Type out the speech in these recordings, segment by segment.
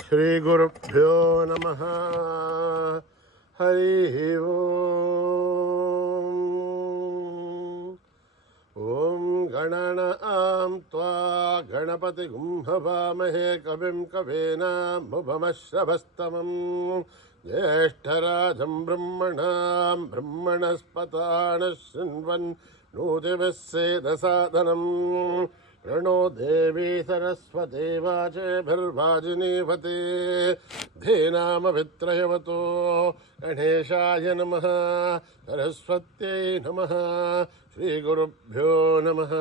శ్రీ గురుభ్యో నమః. హరి ఓం. ఓం గణానాం త్వా గణపతిగుం హవామహే కవిం కవీనాముపమశ్రవస్తమం జ్యేష్ఠరాజం బ్రహ్మణాం బ్రహ్మణస్పతాన శృణ్వన్ నూతివిస్సేదసాదనం प्रणो देवी सरस्वती वाचेभिर्वाजिनीवते धीनामभित्रयवतो गणेशाय नमः सरस्वत्यै नमः श्रीगुरुभ्यो नमः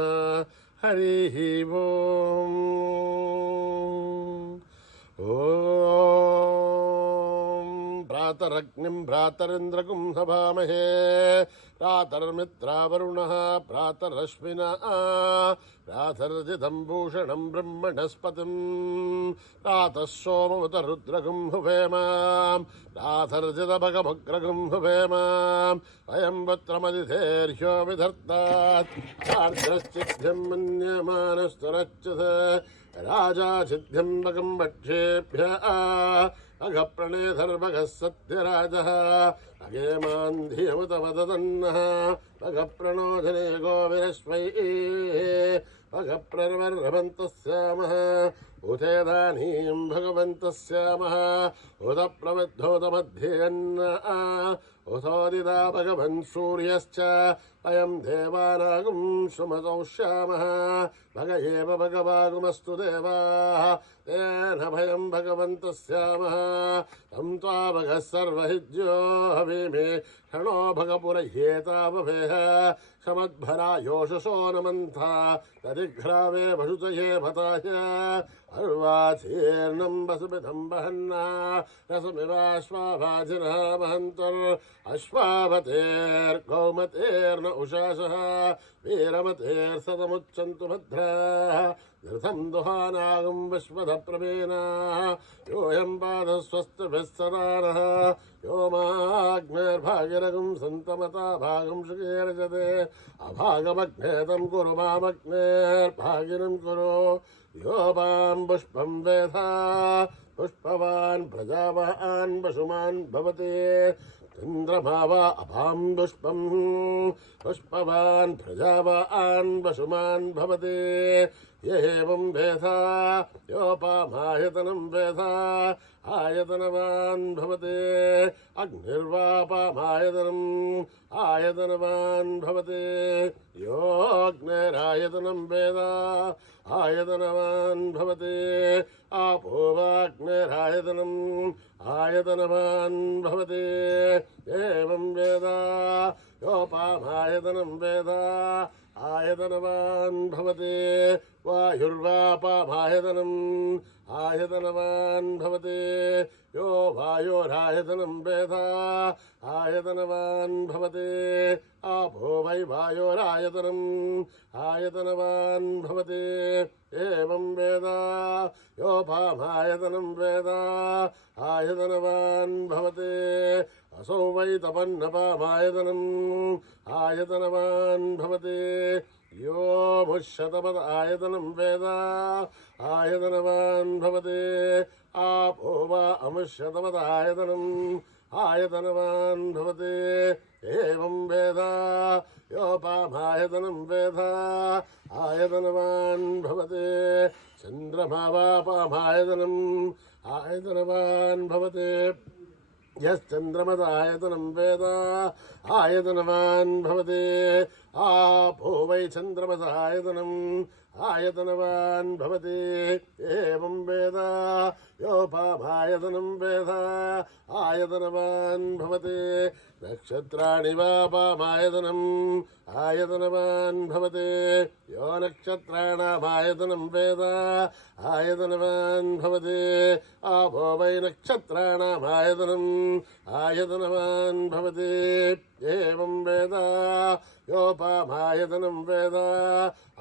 हरिः ओम्. प्रातरग्निं भ्रातरिन्द्रगुं हवामहे प्रातर्मित्रावरुणः प्रातरश्विनः प्रातर्जितं भूषणं ब्रह्मणस्पतिं प्रातः सोमवतरुद्रगुं हुवेम प्रातर्जितभगभग्रगुं हुवेम अयं वत्रमदिधेर्ह्यो विधर्तात् सार्धश्चिद्ध्यं मन्यमानस्तरच्युत राजा सिद्ध्यं भगं वक्षेभ्यः अघप्रणेधर्भगः सत्यराजः अगेमान्धियमुतवदन्नः भगप्रणोधने गोविरश्वैः भगप्रवर्भवन्तस्यामः उथेदानीं भगवन्तस्यामः उत प्रवद्धोतमध्येयन्नः उथोदिता भगवन् सूर्यश्च अयं देवानागुं सुमतौष्यामः भग एव भगवागुमस्तु देवाः तेन भयं भगवन्तस्यामः तं त्वा भगः सर्वहिज्यो हविमे क्षणो भगपुरह्येतावभेह समद्भरा योषसो नमन्था तदिघ्रावे भषुतये भताय अर्वाचीर्णं वसुमिधं वहन्ना रसमिवाश्वाभाजिनः वहन्तर्अश्वावतेर्गौमतेर्न उषासः वीरमतेर्सतमुच्चन्तु भद्राः धृतं दुहानागं विश्वधप्रवीणाः योऽयं पादस्वस्तिभिः सदा नः यो माग्नेर्भागिरगुं सन्तमता भागं शुकेर्जते अभागमग्ने तं कुरु मामग्नेर्भागिनं कुरु यो मां पुष्पं वेधा पुष्पवान् प्रजावान् पशुमान् भवति चन्द्रमा वा अभां पुष्पं पुष्पवान् प्रजावान् पशुमान् भवति य एवं वेधा योपामायतनं वेधा आयतनवान् भवति अग्निर्वापामायतनम् आयतनवान् भवति योऽग्निरायतनं वेद आयतनवान् भवति आपो वाग्निरायतनम् आयतनवान् भवति एवं वेद योपामायतनं वेद आयतनवान् भवति वायुर्वापामायतनम् आयतनवान् भवति यो वायोरायतनं वेद आयतनवान् भवति आपो वै वायोरायतनम् आयतनवान् भवति एवं वेद योपामायतनं वेद आयतनवान् भवति असौ वै तपन्नपामायतनम् आयतनवान् भवति यो मुष्यतपद आयतनं वेद आयतनवान् भवति आपो वा अमुष्यतपद आयतनम् आयतनवान् भवति एवं वेद योपामायतनं वेद आयतनवान् भवति चन्द्रमा वापामायतनम् आयतनवान् भवति यश्चन्द्रमदायतनं वेद आयतनवान् भवति आपो वै चन्द्रमदायतनम् आयतनवान् भवति एवं वेद योपामायतनं वेद आयतनवान् भवति नक्षत्राणि वापामायतनम् आयतनवान् भवति यो नक्षत्राणामायतनं वेद आयतनवान् भवति आपो वै नक्षत्राणामायतनम् आयतनवान् भवति एवं वेद योपामायतनं वेद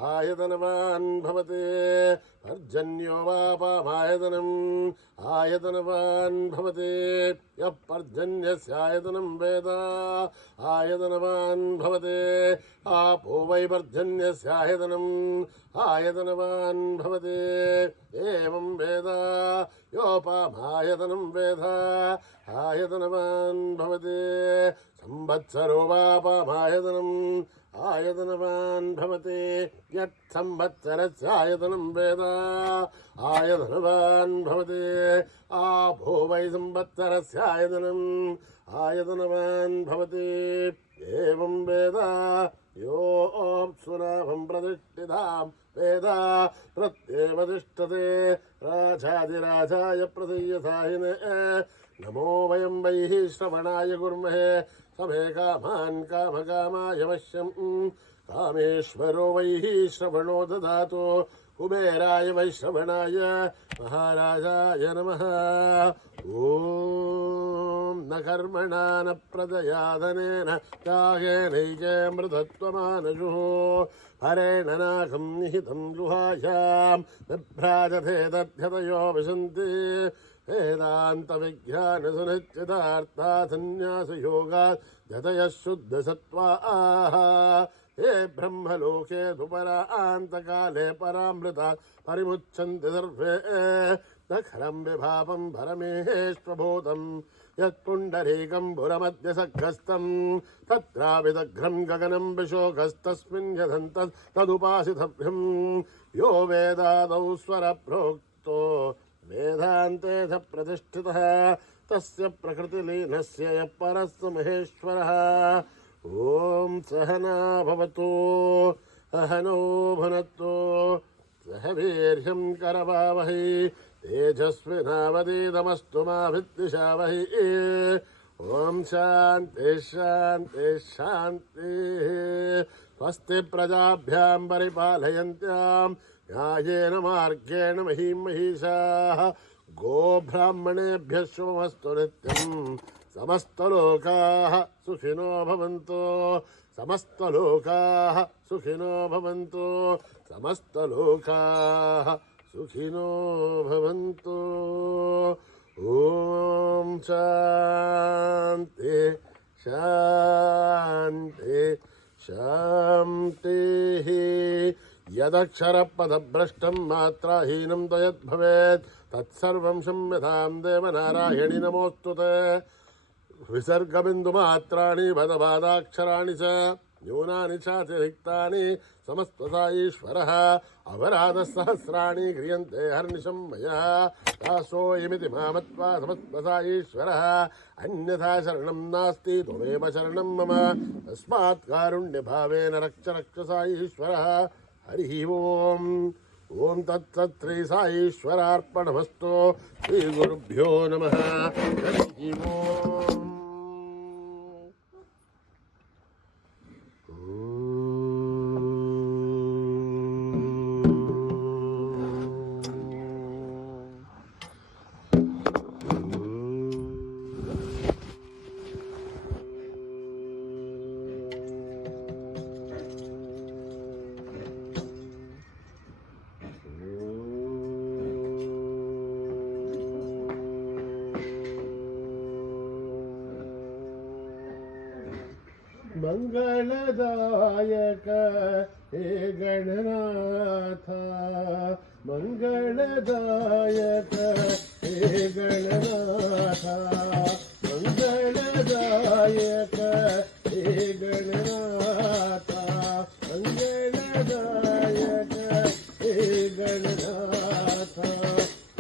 आयतनवान् भवति पर्जन्यो वा पामायतनम् आयतनवान् भवते यः पर्जन्यस्यायतनं वेद आयतनवान् भवते आपो वै पर्जन्यस्यायतनम् आयतनवान् भवते एवं वेद योपामायतनं वेद आयतनवान् भवते संवत्सरो वा पामायतनम् आयतनवान् भवते यत् संवत्सरस्यायतनं वेद आयतनवान् भवते आपो वै संवत्सरस्यायतनम् आयतनवान् भवते एवं वेद योऽप्सुनाभं प्रतिष्ठितां वेद प्रत्येव तिष्ठते राजाधिराजाय प्रसीयसाहिने नमो वयं वैः श्रवणाय कुर्महे समे कामान् कामकामाय वश्यं कामेश्वरो वैः श्रवणो ददातु कुबेराय वै श्रवणाय महाराजाय नमः ॐ न कर्मणा न प्रजया धनेन त्यागेनैकेऽमृतत्वमानजुः हरेण नाकं निहितं गुहायां बिभ्राजते तद्यतयो विशन्ति वेदान्तविज्ञानसुनिश्चितार्था सन्न्यासयोगात् यतयः शुद्धसत्त्वाः हे ब्रह्मलोके सुपरान्तकाले परामृतात् परिमुच्यन्ति सर्वे नखरं विभावं भरमेष्वभूतं यत्पुण्डरीकं पुरमध्यसग्रस्तं तत्राविदघ्रं गगनं विशोकस्तस्मिन् यदन्तस्तदुपासितव्यं यो वेदादौ स्वरप्रोक्तो वेदान्ते च प्रतिष्ठितः तस्य प्रकृतिलीनस्य यः परस्य महेश्वरः ॐ सहना भवतु अहनो भुनक्तु सह वीर्यं करवावहै तेजस्विनावधीतमस्तु मा विद्विषावहै ॐ शान्ति शान्ति शान्तिः स्वस्ति प्रजाभ्यां परिपालयन्त्यां न्यायेन मार्गेण महीं महिषाः गोब्राह्मणेभ्यः शुभमस्तु नित्यं समस्तलोकाः सुखिनो भवन्तु समस्तलोकाः सुखिनो भवन्तु समस्तलोकाः सुखिनो भवन्तु ॐ शान्ति शान्ति शान्तिः यदक्षरपदभ्रष्टं मात्राहीनं तयद्भवेत् तत्सर्वं क्षम्यतां देवनारायणि नमोऽस्तु ते विसर्गबिन्दुमात्राणि पदपादाक्षराणि च न्यूनानि चातिरिक्तानि समस्तसाईश्वरः अपराधसहस्राणि क्रियन्ते हर्निशं मया दासोऽयमिति मामत्वा समस्तसाईश्वरः अन्यथा शरणं नास्ति त्वमेव शरणं मम तस्मात् कारुण्यभावेन रक्ष रक्ष साईश्वरः हरिः ओम् ॐ तत्सत् श्री साईश्वरार्पणमस्तु श्रीगुरुभ्यो नमः हरिः ओम् मंगलदायक हे गणनाथ मंगलदायक हे गणनाथ मंगलदायक हे गणनाथ मंगलदायक हे गणनाथ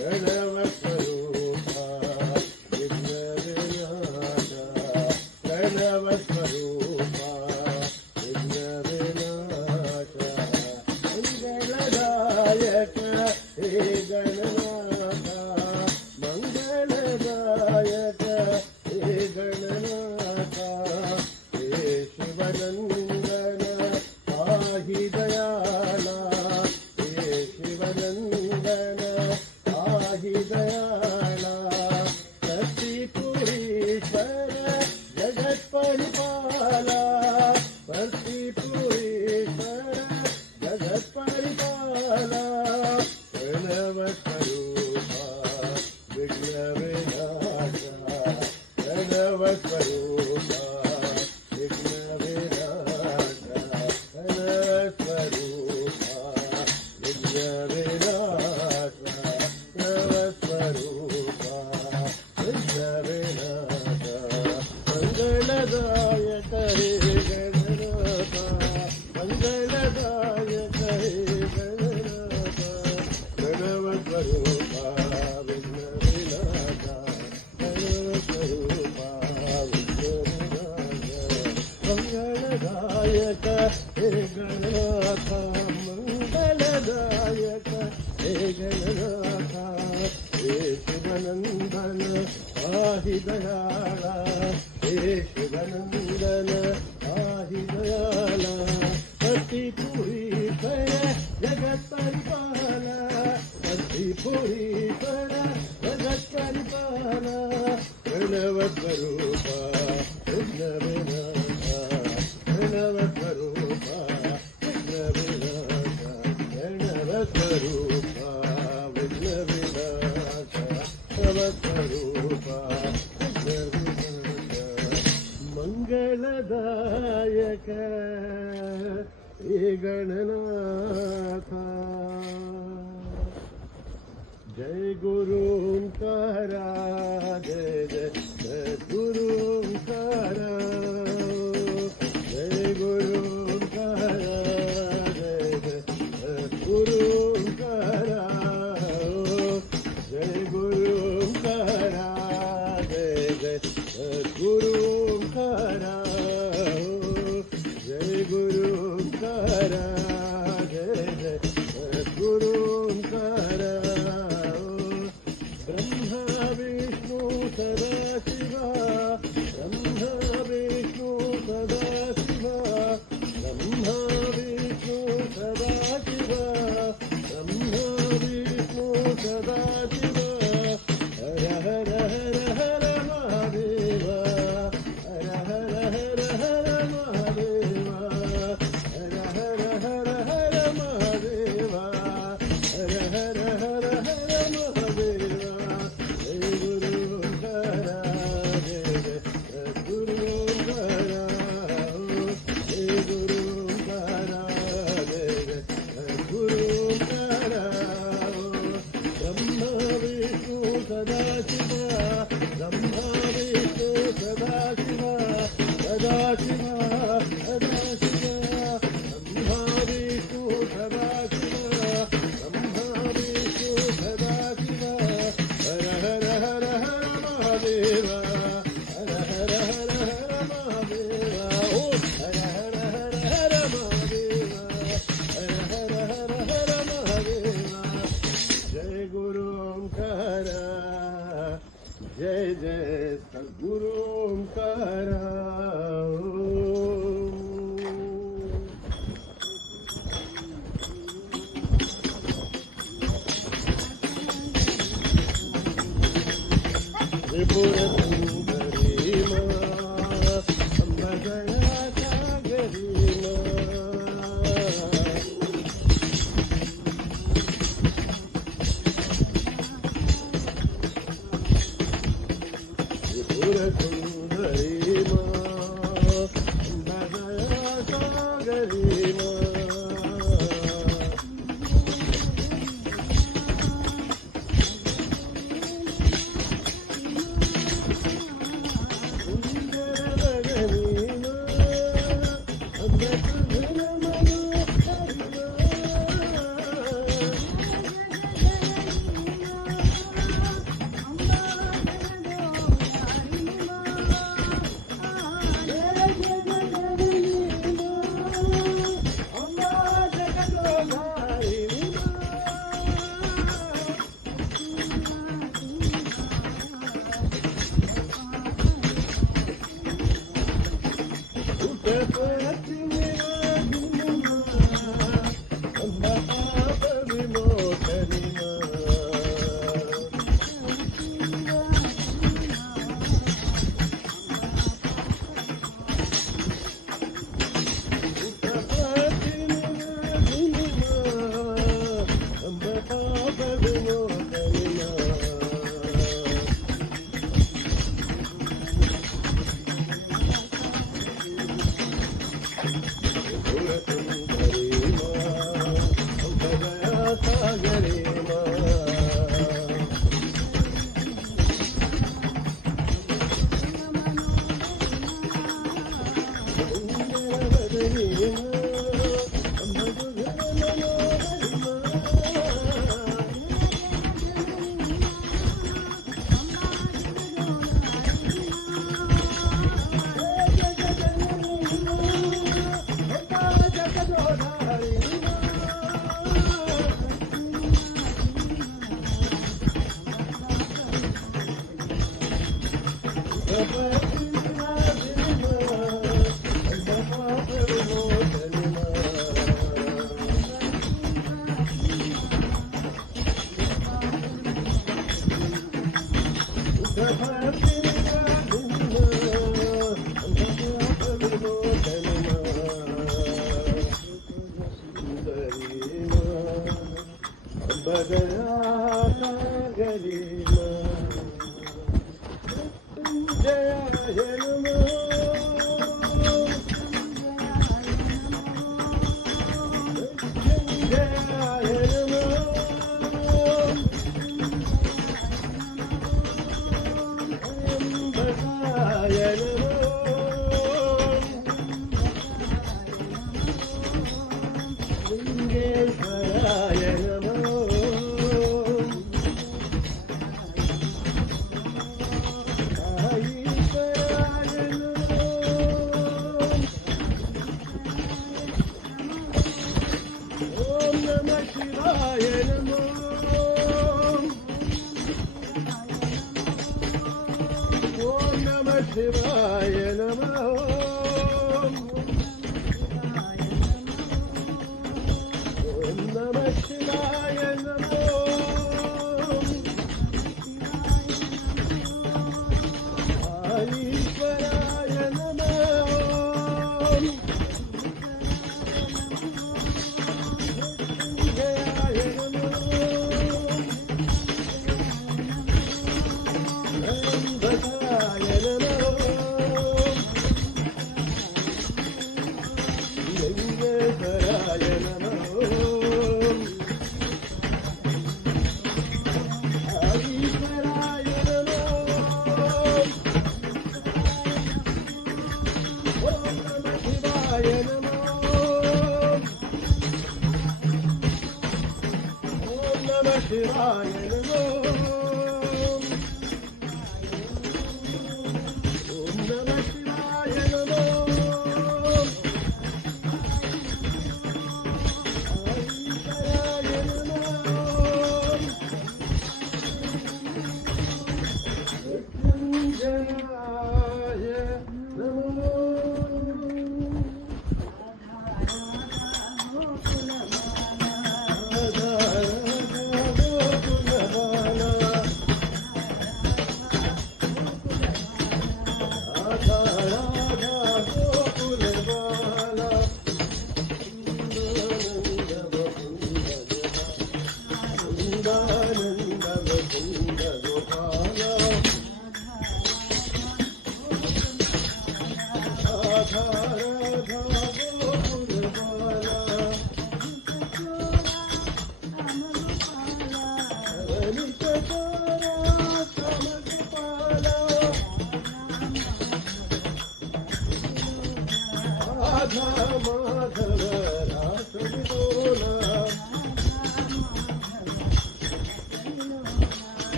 गणवस्वरूपा विघ्नविनाश गणवस्वरूपा मंगलदायक हे गणनाथ मंगलदायक हे गणनाथ हे शिवनंदन मंगलदायक हे गणनाथ मंगलदायक हे गणनाथ हे शिवनंदन पाहि दयाळा हे शिवनंदन पाहि दयाळा अति पुरी कर जगत परिपाला अति पुरी कर जगत परिपाला प्रणव स्वरूपा विघ्न विनाशा प्रणव स्वरूपा विघ्न विनाशा प्रणव स्वरूपा विघ्न विनाशा प्रणव स्वरूपा विघ्न विनाशा मंगलदायक हे गणनाथा जय गुरु ओंकारा जय जय सद्गुरु ओंकारा जय गुरु ओंकारा जय जय सद्गुरु ओंकारा जय गुरु ओंकारा जय जय सद्गुरु ओंकारा जय गुरु ओंकारा जय जय सद्गुरु ओंकारा ब्रह्मा विष्णु सदा शिवा ब्रह्मा विष्णु सदा शिवा ब्रह्मा विष्णु सदा शिवा ब्रह्मा विष्णु सदा शिवा हर हर हर हर महादेवा हर हर हर हर महादेवा हर हर हर हर महादेवा हर हर हर हर महादेवा जय गुरु ओंकारा जय जय सद्गुरु ओंकारा जय गुरु ओंकारा जय जय सद्गुरु ओंकारा ब्रह्मा विष्णु सदा शिवा ब्रह्मा विष्णु सदा शिवा सदा शिवा सदा शिवा ब्रह्मा विष्णु सदा शिवा ब्रह्मा विष्णु सदा शिवा हर हर हर हर महादेवा हर हर हर हर महादेवा ओ हर हर हर हर महादेवा हर हर हर हर महादेवा जय गुरु ओंकारा जय जय सद्गुरु ओंकारा त्रिपुर सुंदरी माँ अंबगया सागरी माँ त्रिपुर सुंदरी माँ अंबगया सागरी माँ बदया सागरी जयाय नमः शिवाय नमः ओम नमः शिवाय नमः ईश्वराय नमः जयाय नमः भद्राय नमः लिंगेश्वराय नमः ईश्वराय नमः ओम नमः शिवाय नमः ओम नमः शिवाय नमः ओम नमः शिवाय नमः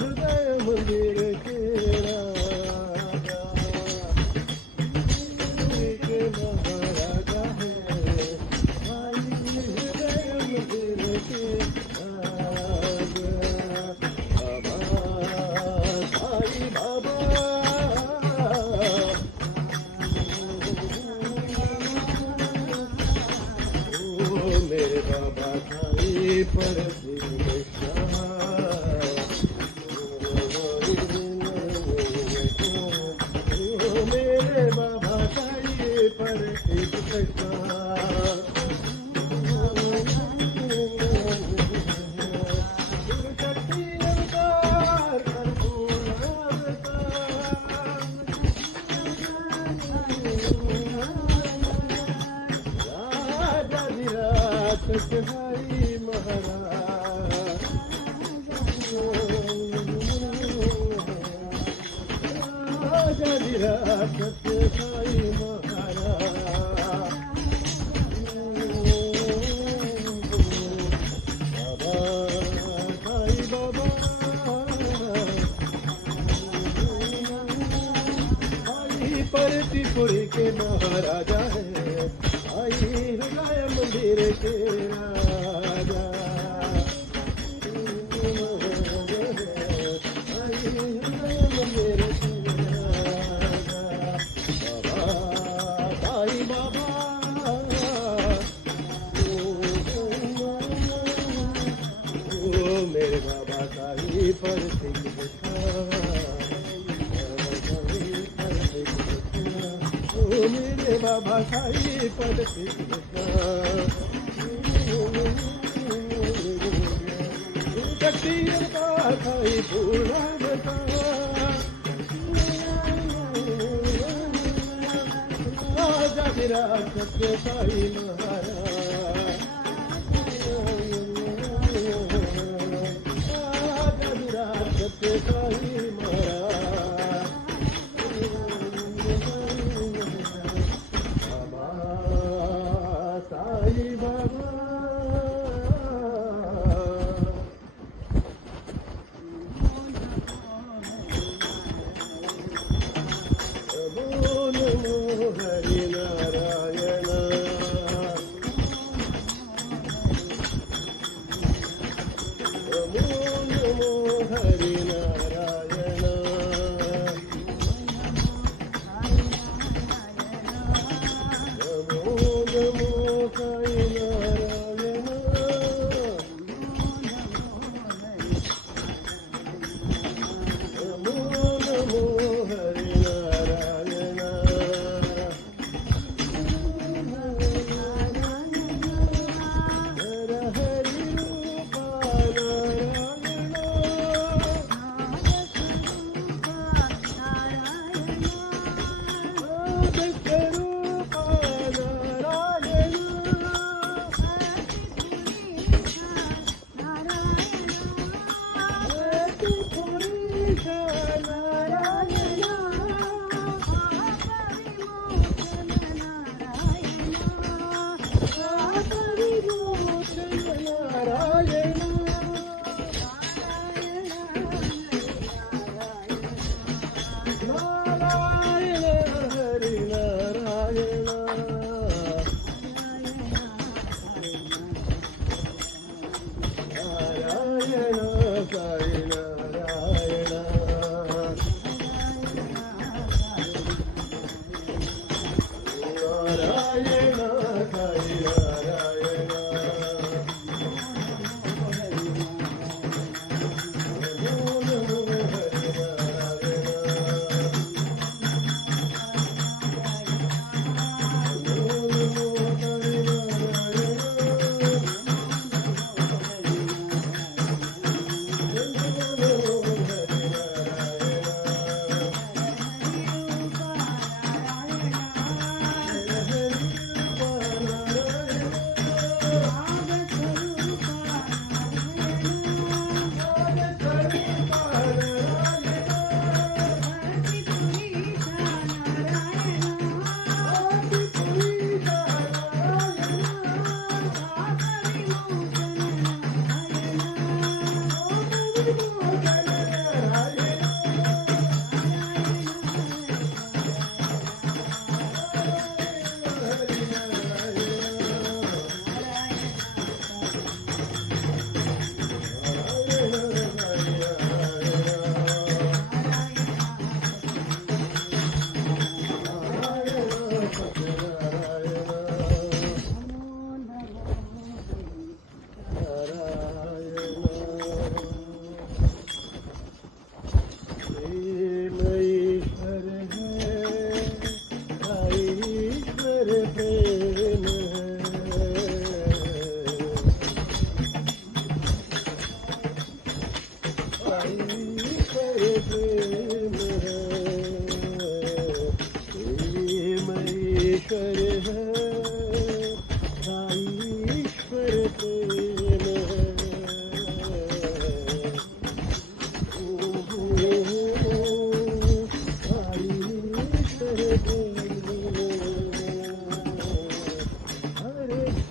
हृदय मंदिर केला बाबा आई परतीपुरी के महाराजा है, आई हृदय मंदिर के राजा। मेरे बाबा साई पर ओ मेरे बाबा साई पर शक्ति साई पूर्णता राजा विराट सत्य साई महाराज सत्य साई महाराज बाबा साई बाबा नमो हरि नारायण नमो हरि नारायण नमो साई नारायण नमो हरि नारायण हर हरि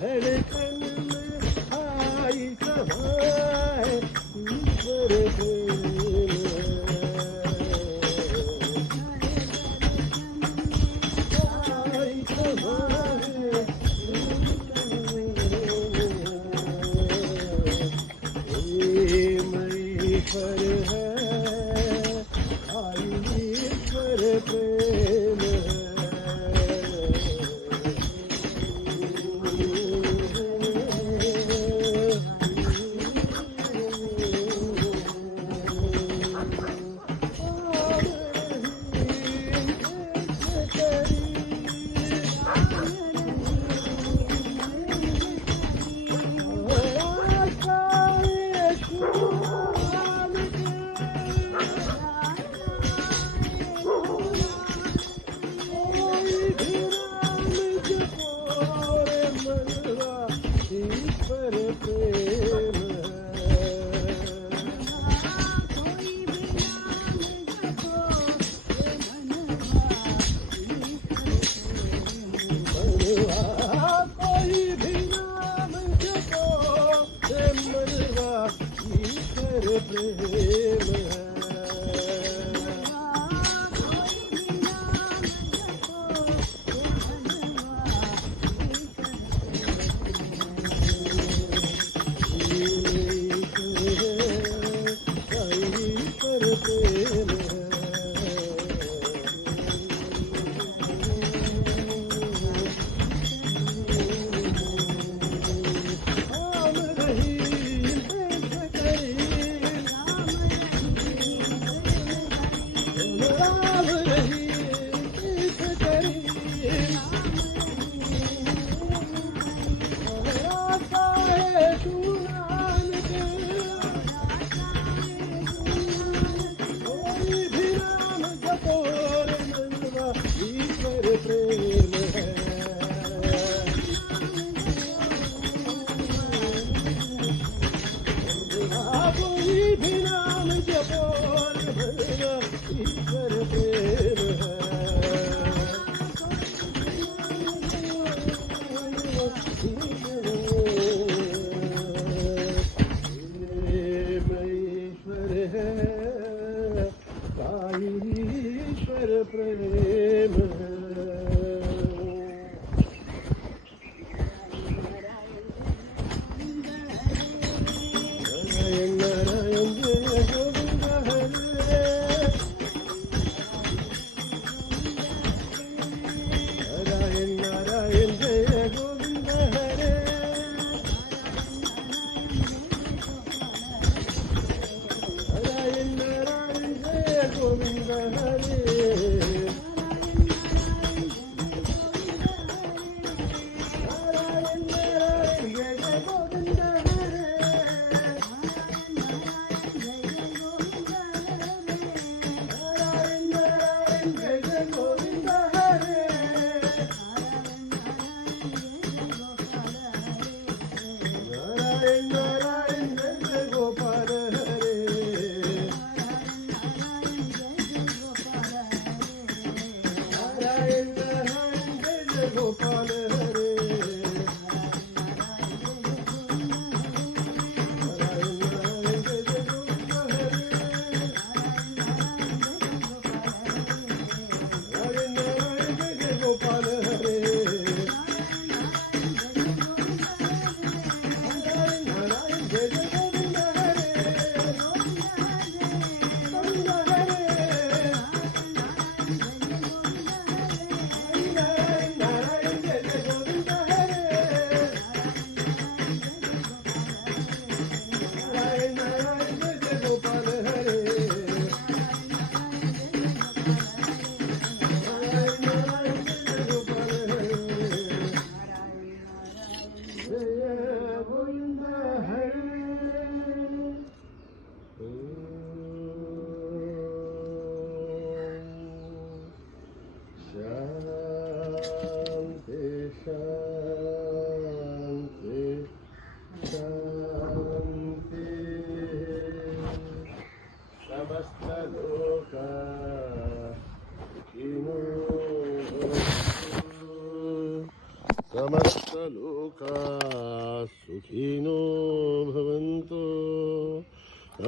धड़कन में आई समाए ईश्वर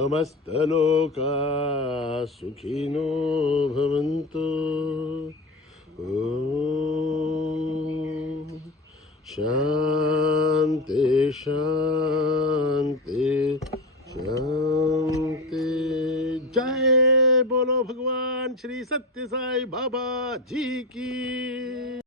समस्तलोका सुखिनो भवन्तु. ओम शांति शांति शांति. जय बोलो भगवान श्री सत्य साई बाबा जी की.